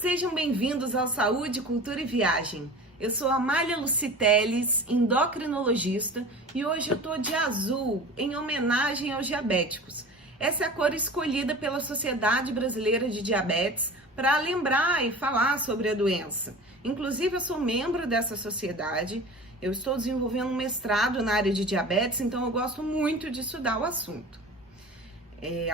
Sejam bem-vindos ao Saúde, Cultura e Viagem. Eu sou Amália Luciteles, endocrinologista, e hoje eu tô de azul, em homenagem aos diabéticos. Essa é a cor escolhida pela Sociedade Brasileira de Diabetes para lembrar e falar sobre a doença. Inclusive, eu sou membro dessa sociedade, eu estou desenvolvendo um mestrado na área de diabetes, então eu gosto muito de estudar o assunto.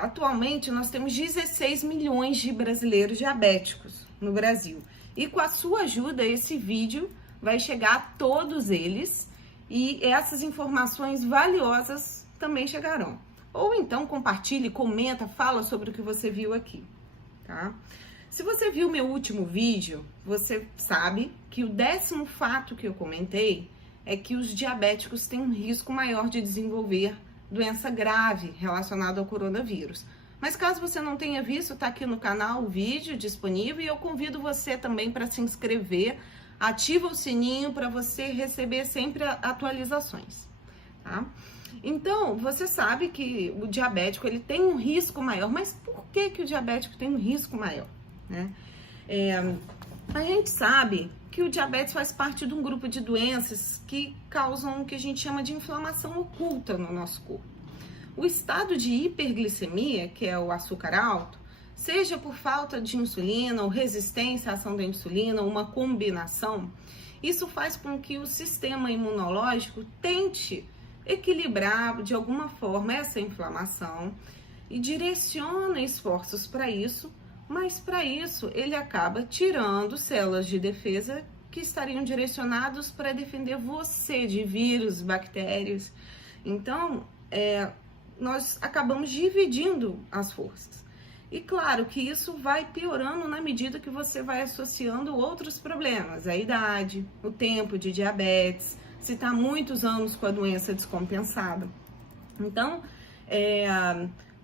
Atualmente, nós temos 16 milhões de brasileiros diabéticos no Brasil. E com a sua ajuda, esse vídeo vai chegar a todos eles e essas informações valiosas também chegarão. Ou então compartilhe, comenta, fala sobre o que você viu aqui, tá? Se você viu meu último vídeo, você sabe que o 10º fato que eu comentei é que os diabéticos têm um risco maior de desenvolver doença grave relacionada ao coronavírus. Mas caso você não tenha visto, está aqui no canal o vídeo disponível e eu convido você também para se inscrever, ativa o sininho para você receber sempre atualizações, tá? Então, você sabe que o diabético ele tem um risco maior, mas por que o diabético tem um risco maior, né? A gente sabe que o diabetes faz parte de um grupo de doenças que causam o que a gente chama de inflamação oculta no nosso corpo. O estado de hiperglicemia, que é o açúcar alto, seja por falta de insulina ou resistência à ação da insulina, uma combinação, isso faz com que o sistema imunológico tente equilibrar de alguma forma essa inflamação e direciona esforços para isso, mas para isso ele acaba tirando células de defesa que estariam direcionados para defender você de vírus, bactérias. Então, nós acabamos dividindo as forças. E claro que isso vai piorando na medida que você vai associando outros problemas, a idade, o tempo de diabetes, se está muitos anos com a doença descompensada. Então,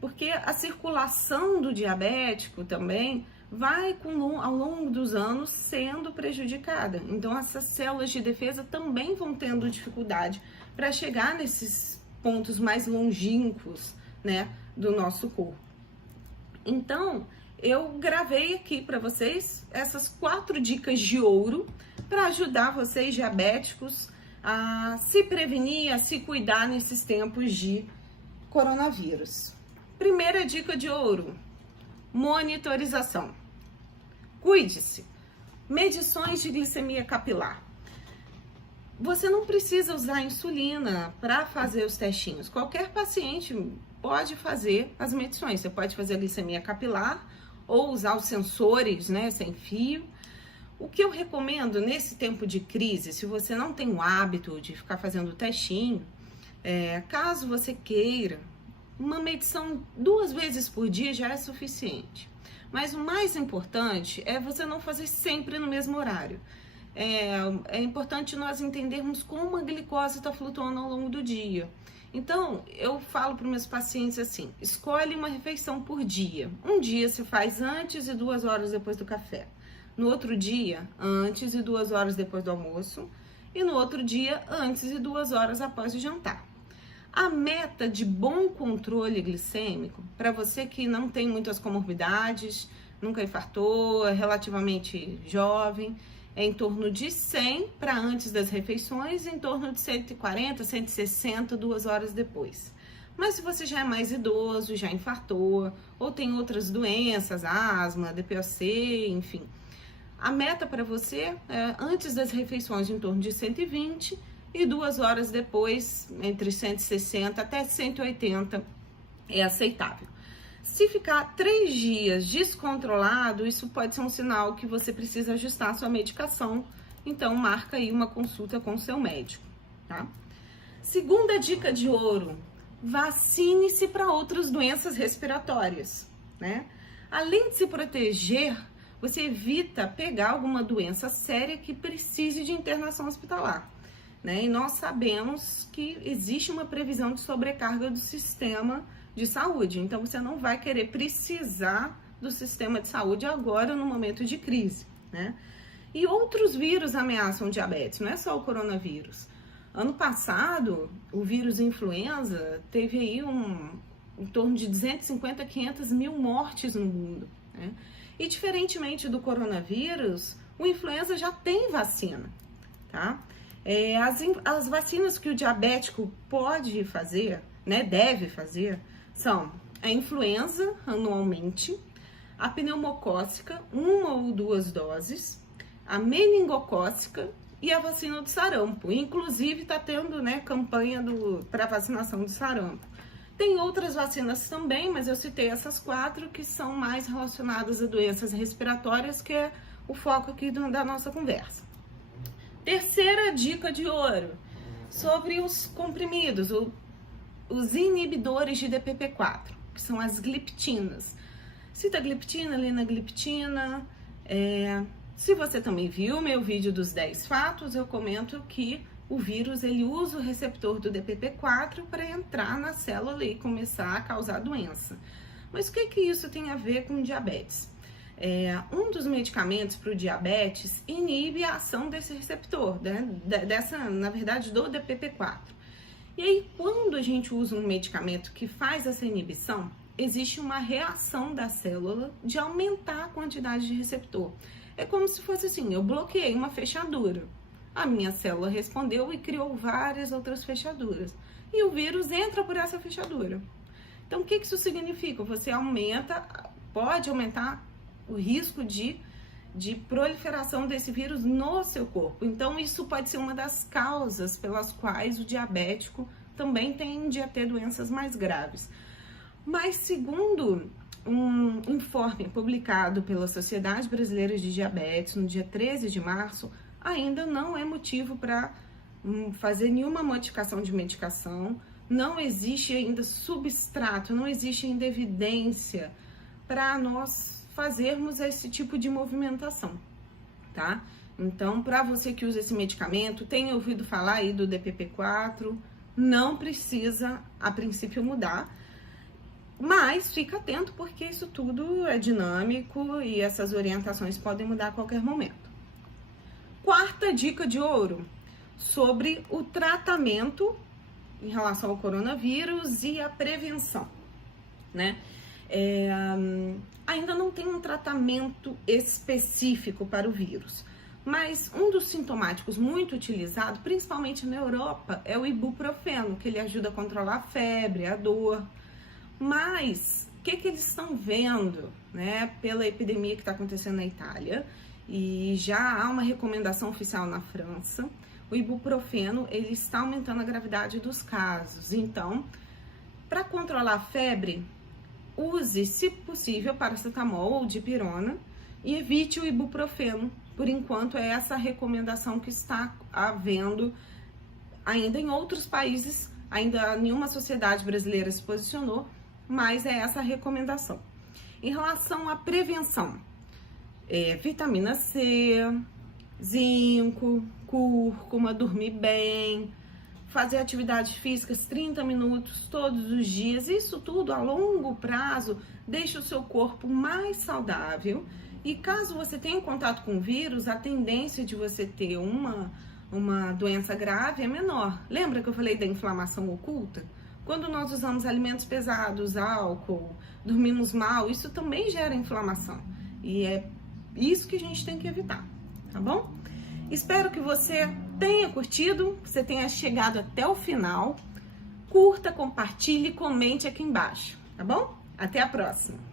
porque a circulação do diabético também vai ao longo dos anos sendo prejudicada. Então, essas células de defesa também vão tendo dificuldade para chegar nesses pontos mais longínquos, né, do nosso corpo. Então, eu gravei aqui para vocês essas 4 dicas de ouro para ajudar vocês diabéticos a se prevenir, a se cuidar nesses tempos de coronavírus. Primeira dica de ouro: monitorização. Cuide-se. Medições de glicemia capilar. Você não precisa usar insulina para fazer os testinhos. Qualquer paciente pode fazer as medições. Você pode fazer a glicemia capilar ou usar os sensores, né, sem fio. O que eu recomendo nesse tempo de crise, se você não tem o hábito de ficar fazendo o testinho, caso você queira, uma medição 2 vezes por dia já é suficiente. Mas o mais importante é você não fazer sempre no mesmo horário. É importante nós entendermos como a glicose está flutuando ao longo do dia. Então, eu falo para os meus pacientes assim: escolhe uma refeição por dia. Um dia você faz antes e 2 horas depois do café. No outro dia, antes e 2 horas depois do almoço. E no outro dia, antes e 2 horas após o jantar. A meta de bom controle glicêmico, para você que não tem muitas comorbidades, nunca infartou, é relativamente jovem, é em torno de 100 para antes das refeições e em torno de 140, 160, 2 horas depois. Mas se você já é mais idoso, já infartou, ou tem outras doenças, asma, DPOC, enfim, a meta para você é antes das refeições em torno de 120 e 2 horas depois, entre 160 até 180 é aceitável. Se ficar 3 dias descontrolado, isso pode ser um sinal que você precisa ajustar a sua medicação. Então, marca aí uma consulta com o seu médico, tá? Segunda dica de ouro: vacine-se para outras doenças respiratórias, né? Além de se proteger, você evita pegar alguma doença séria que precise de internação hospitalar, né? E nós sabemos que existe uma previsão de sobrecarga do sistema de saúde, então você não vai querer precisar do sistema de saúde agora no momento de crise, né? E outros vírus ameaçam o diabetes, não é só o coronavírus. Ano passado, o vírus influenza teve aí em torno de 250 a 500 mil mortes no mundo, né? E diferentemente do coronavírus, o influenza já tem vacina, tá? As vacinas que o diabético pode fazer, né, deve fazer, são a influenza anualmente, a pneumocócica, 1 ou 2 doses, a meningocócica e a vacina do sarampo. Inclusive, está tendo, né, campanha para vacinação do sarampo. Tem outras vacinas também, mas eu citei essas 4 que são mais relacionadas a doenças respiratórias, que é o foco aqui da nossa conversa. Terceira dica de ouro, sobre os comprimidos, os inibidores de DPP-4, que são as gliptinas. Sitagliptina, linagliptina. Se você também viu meu vídeo dos 10 fatos, eu comento que o vírus ele usa o receptor do DPP-4 para entrar na célula e começar a causar doença. Mas o que isso tem a ver com diabetes? Um dos medicamentos para o diabetes inibe a ação desse receptor, né? Na verdade, do DPP-4. E aí, quando a gente usa um medicamento que faz essa inibição, existe uma reação da célula de aumentar a quantidade de receptor. É como se fosse assim, eu bloqueei uma fechadura. A minha célula respondeu e criou várias outras fechaduras. E o vírus entra por essa fechadura. Então, o que isso significa? Você pode aumentar o risco de proliferação desse vírus no seu corpo. Então, isso pode ser uma das causas pelas quais o diabético também tende a ter doenças mais graves. Mas, segundo um informe publicado pela Sociedade Brasileira de Diabetes no dia 13 de março, ainda não é motivo para fazer nenhuma modificação de medicação, não existe ainda substrato, não existe ainda evidência para nós fazermos esse tipo de movimentação, tá? Então, para você que usa esse medicamento, tem ouvido falar aí do DPP-4, não precisa, a princípio, mudar, mas fica atento porque isso tudo é dinâmico e essas orientações podem mudar a qualquer momento. Quarta dica de ouro, sobre o tratamento em relação ao coronavírus e a prevenção, né? Ainda não tem um tratamento específico para o vírus, mas um dos sintomáticos muito utilizado, principalmente na Europa, é o ibuprofeno, que ele ajuda a controlar a febre, a dor. Mas o que eles estão vendo, né, pela epidemia que está acontecendo na Itália, e já há uma recomendação oficial na França, o ibuprofeno ele está aumentando a gravidade dos casos. Então, para controlar a febre, use, se possível, paracetamol ou dipirona e evite o ibuprofeno. Por enquanto, é essa recomendação que está havendo ainda em outros países. Ainda nenhuma sociedade brasileira se posicionou, mas é essa a recomendação. Em relação à prevenção, vitamina C, zinco, cúrcuma, dormir bem, fazer atividades físicas 30 minutos todos os dias, isso tudo a longo prazo deixa o seu corpo mais saudável. E caso você tenha contato com o vírus, a tendência de você ter uma doença grave é menor. Lembra que eu falei da inflamação oculta? Quando nós usamos alimentos pesados, álcool, dormimos mal, isso também gera inflamação. E é isso que a gente tem que evitar, tá bom? Espero que você tenha curtido, que você tenha chegado até o final. Curta, compartilhe, comente aqui embaixo, tá bom? Até a próxima!